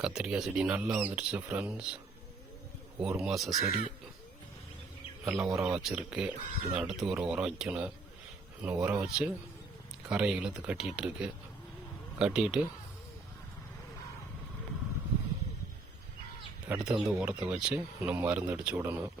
கத்திரிக்காய் செடி நல்லா வந்துடுச்சு ஃப்ரெண்ட்ஸ் ஒரு மாத செடி. நல்லா உரம் வச்சுருக்கு. இன்னும் அடுத்து ஒரு உரம் வைக்கணும். இன்னும் உரம் வச்சு கரை இழுத்து கட்டிகிட்ருக்கு. கட்டிட்டு அடுத்து வந்து உரத்தை வச்சு இன்னும் மருந்து அடித்து விடணும்.